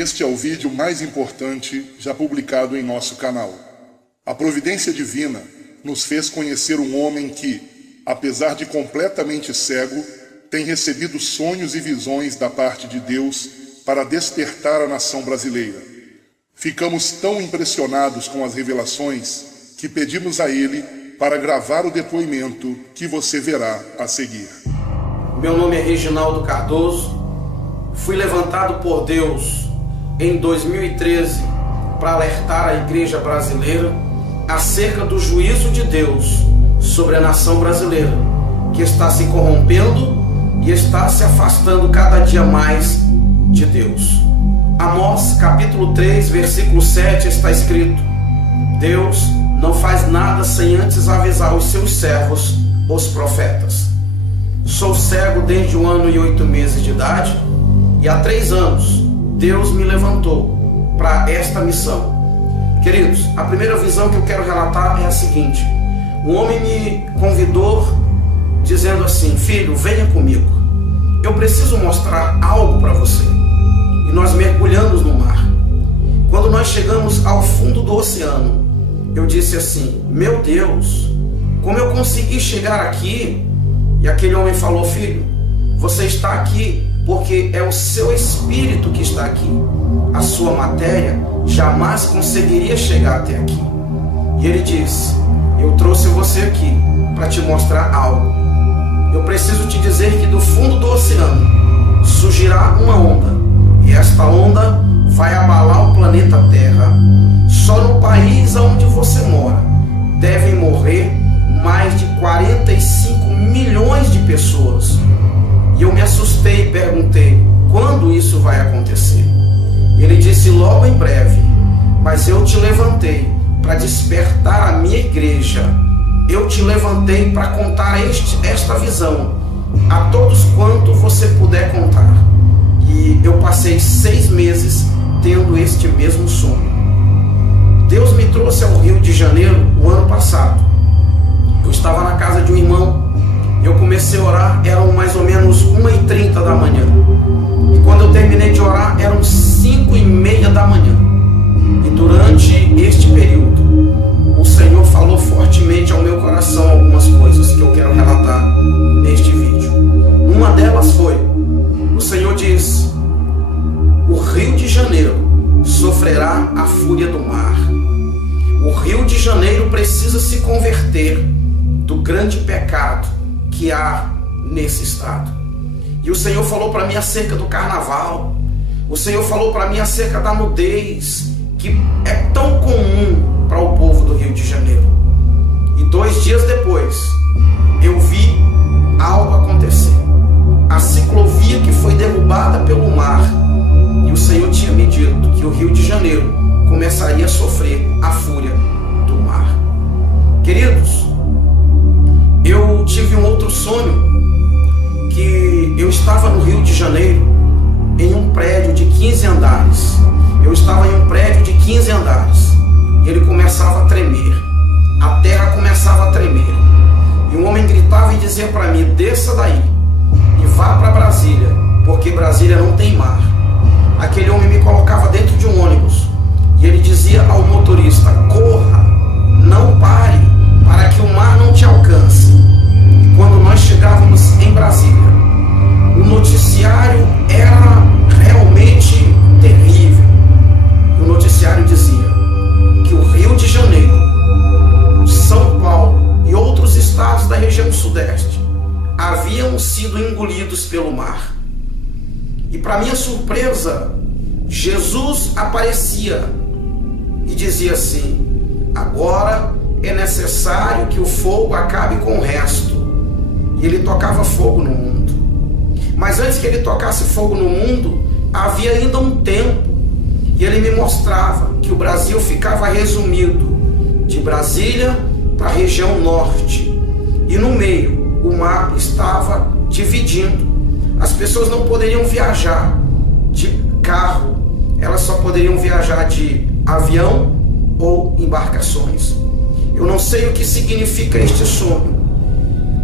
Este é o vídeo mais importante já publicado em nosso canal. A providência divina nos fez conhecer um homem que, apesar de completamente cego, tem recebido sonhos e visões da parte de Deus para despertar a nação brasileira. Ficamos tão impressionados com as revelações que pedimos a ele para gravar o depoimento que você verá a seguir. Meu nome é Reginaldo Cardoso. Fui levantado por Deus em 2013 para alertar a igreja brasileira acerca do juízo de Deus sobre a nação brasileira, que está se corrompendo e está se afastando cada dia mais de Deus. Amós capítulo 3, versículo 7 está escrito: Deus não faz nada sem antes avisar os seus servos, os profetas. Sou cego desde 1 ano e 8 meses de idade, e há 3 anos Deus me levantou para esta missão. Queridos, a primeira visão que eu quero relatar é a seguinte: um homem me convidou dizendo assim: filho, venha comigo, eu preciso mostrar algo para você. E nós mergulhamos no mar. Quando nós chegamos ao fundo do oceano, eu disse assim: meu Deus, como eu consegui chegar aqui? E aquele homem falou: filho, você está aqui porque é o seu espírito que está aqui. A sua matéria jamais conseguiria chegar até aqui. E ele disse: eu trouxe você aqui para te mostrar algo. Eu preciso te dizer que do fundo do oceano surgirá uma onda, e esta onda vai abalar o planeta Terra. Só no país onde você mora devem morrer mais de 45 milhões de pessoas. E eu me assustei e perguntei: quando isso vai acontecer? Ele disse: logo em breve. Mas eu te levantei para despertar a minha igreja. Eu te levantei para contar esta visão a todos quanto você puder contar. E eu passei 6 meses tendo este mesmo sonho. Deus me trouxe ao Rio de Janeiro o ano passado. Eu estava na casa de um irmão. Eu comecei a orar, eram mais ou menos 1h30 da manhã. E quando eu terminei de orar, eram 5h30 da manhã. E durante este período, o Senhor falou fortemente ao meu coração algumas coisas que eu quero relatar neste vídeo. Uma delas foi: o Senhor diz, o Rio de Janeiro sofrerá a fúria do mar. O Rio de Janeiro precisa se converter do grande pecado que há nesse estado. E o Senhor falou para mim acerca do carnaval. O Senhor falou para mim acerca da nudez, que é tão comum para o povo do Rio de Janeiro. E 2 dias depois, eu vi algo acontecer. A ciclovia que foi derrubada pelo mar. E o Senhor tinha me dito que o Rio de Janeiro começaria a sofrer a fúria do mar. Queridos, eu tive um outro sonho, que eu estava no Rio de Janeiro, em um prédio de 15 andares. Eu estava em um prédio de 15 andares, e ele começava a tremer. A terra começava a tremer. E um homem gritava e dizia para mim: desça daí e vá para Brasília, porque Brasília não tem mar. Aquele homem me colocava dentro de um ônibus, e ele dizia ao motorista: corra, não pare, para que o mar não te alcance. E quando nós chegávamos em Brasília, o noticiário era realmente terrível. O noticiário dizia que o Rio de Janeiro, São Paulo e outros estados da região sudeste haviam sido engolidos pelo mar. E para minha surpresa, Jesus aparecia e dizia assim: agora é necessário que o fogo acabe com o resto. E ele tocava fogo no mundo. Mas antes que ele tocasse fogo no mundo, havia ainda um tempo. E ele me mostrava que o Brasil ficava resumido de Brasília para a região norte. E no meio, o mar estava dividindo. As pessoas não poderiam viajar de carro, elas só poderiam viajar de avião ou embarcações. Eu não sei o que significa este sonho,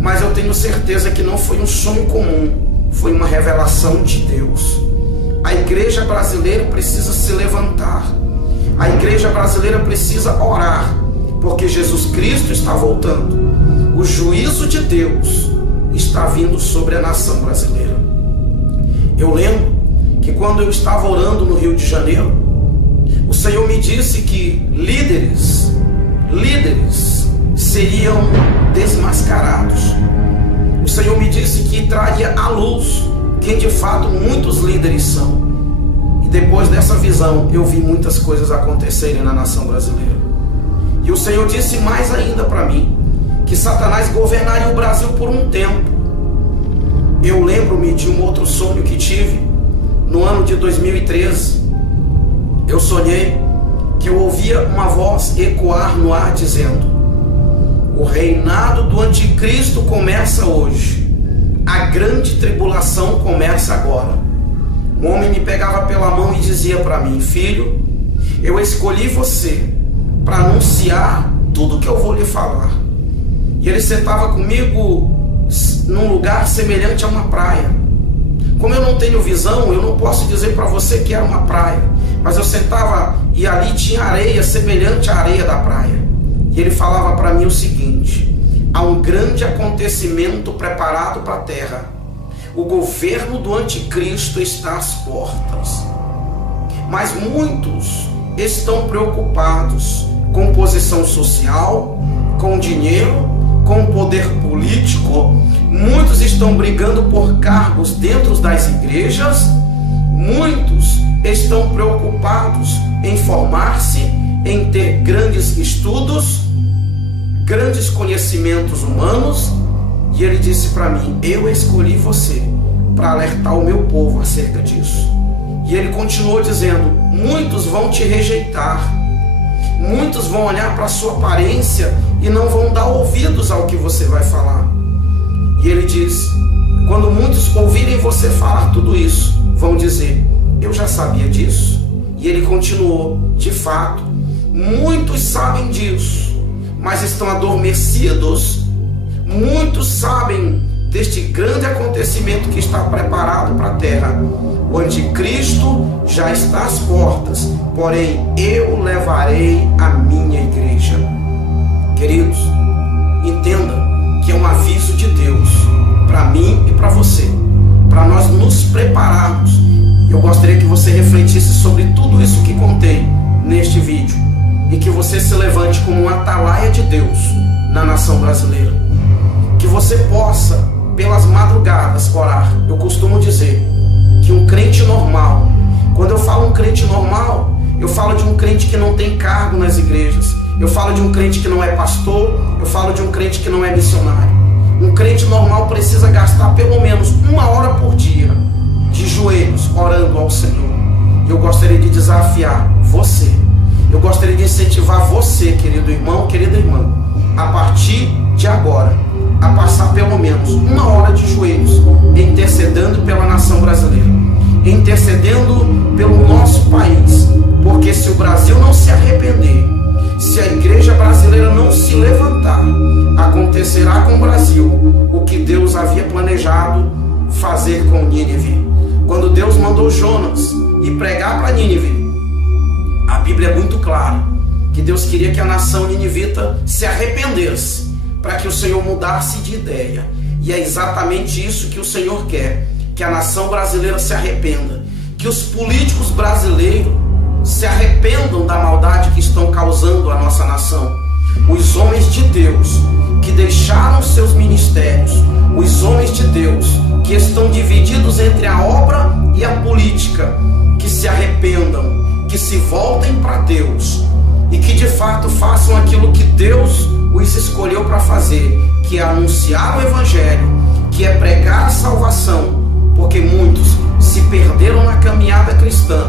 mas eu tenho certeza que não foi um sonho comum, foi uma revelação de Deus. A igreja brasileira precisa se levantar. A igreja brasileira precisa orar, porque Jesus Cristo está voltando. O juízo de Deus está vindo sobre a nação brasileira. Eu lembro que quando eu estava orando no Rio de Janeiro, o Senhor me disse que líderes seriam desmascarados. O Senhor me disse que traria à luz quem de fato muitos líderes são. E depois dessa visão eu vi muitas coisas acontecerem na nação brasileira. E o Senhor disse mais ainda para mim, que Satanás governaria o Brasil por um tempo. Eu lembro-me de um outro sonho que tive no ano de 2013. Eu sonhei que eu ouvia uma voz ecoar no ar dizendo: o reinado do anticristo começa hoje. A grande tribulação começa agora. Um homem me pegava pela mão e dizia para mim: filho, eu escolhi você para anunciar tudo que eu vou lhe falar. E ele sentava comigo num lugar semelhante a uma praia. Como eu não tenho visão, eu não posso dizer para você que era uma praia, mas eu sentava e ali tinha areia semelhante à areia da praia. E ele falava para mim o seguinte: há um grande acontecimento preparado para a terra. O governo do anticristo está às portas. Mas muitos estão preocupados com posição social, com dinheiro, com poder político. Muitos estão brigando por cargos dentro das igrejas. Muitos estão preocupados em formar-se, em ter grandes estudos, grandes conhecimentos humanos. E ele disse para mim: eu escolhi você para alertar o meu povo acerca disso. E ele continuou dizendo: muitos vão te rejeitar, muitos vão olhar para a sua aparência e não vão dar ouvidos ao que você vai falar. E ele diz: quando muitos ouvirem você falar tudo isso, vão dizer: eu já sabia disso. E ele continuou: de fato, muitos sabem disso, mas estão adormecidos. Muitos sabem deste grande acontecimento que está preparado para a terra. O anticristo já está às portas, porém eu levarei a minha igreja. Queridos, entenda que é um aviso de Deus para mim e para você, para nós nos prepararmos. Eu gostaria que você refletisse sobre tudo isso que contei neste vídeo e que você se levante como um atalaia de Deus na nação brasileira. Que você possa, pelas madrugadas, orar. Eu costumo dizer que um crente normal, quando eu falo um crente normal, eu falo de um crente que não tem cargo nas igrejas, eu falo de um crente que não é pastor, eu falo de um crente que não é missionário. Um crente normal precisa gastar pelo menos 1 hora por dia de joelhos orando ao Senhor. Eu gostaria de desafiar você, eu gostaria de incentivar você, querido irmão, querida irmã, a partir de agora, a passar pelo menos 1 hora de joelhos, intercedendo pela nação brasileira, intercedendo pelo nosso país, porque se o Brasil não se arrepender, se a igreja brasileira não se levantar, acontecerá com o Brasil o que Deus havia planejado fazer com Nínive. Quando Deus mandou Jonas ir pregar para Nínive, a Bíblia é muito clara que Deus queria que a nação ninivita se arrependesse, para que o Senhor mudasse de ideia. E é exatamente isso que o Senhor quer, que a nação brasileira se arrependa, que os políticos brasileiros se arrependam da maldade que estão causando à nossa nação. Os homens de Deus que deixaram seus ministérios, os homens de Deus que estão divididos entre a obra e a política, que se arrependam, que se voltem para Deus e que de fato façam aquilo que Deus os escolheu para fazer, que é anunciar o Evangelho, que é pregar a salvação, porque muitos se perderam na caminhada cristã,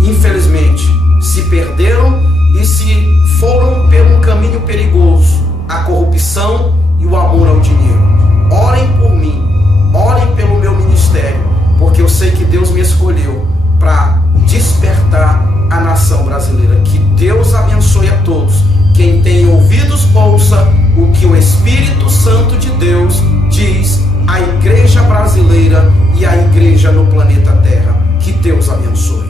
infelizmente se perderam e se foram por um caminho perigoso, a corrupção e o amor ao dinheiro. Orem por mim, orem pelo meu ministério, porque eu sei que Deus me escolheu para despertar a nação brasileira. Que Deus abençoe a todos. Quem tem ouvidos, ouça o que o Espírito Santo de Deus diz à igreja brasileira e à igreja no planeta Terra. Que Deus abençoe.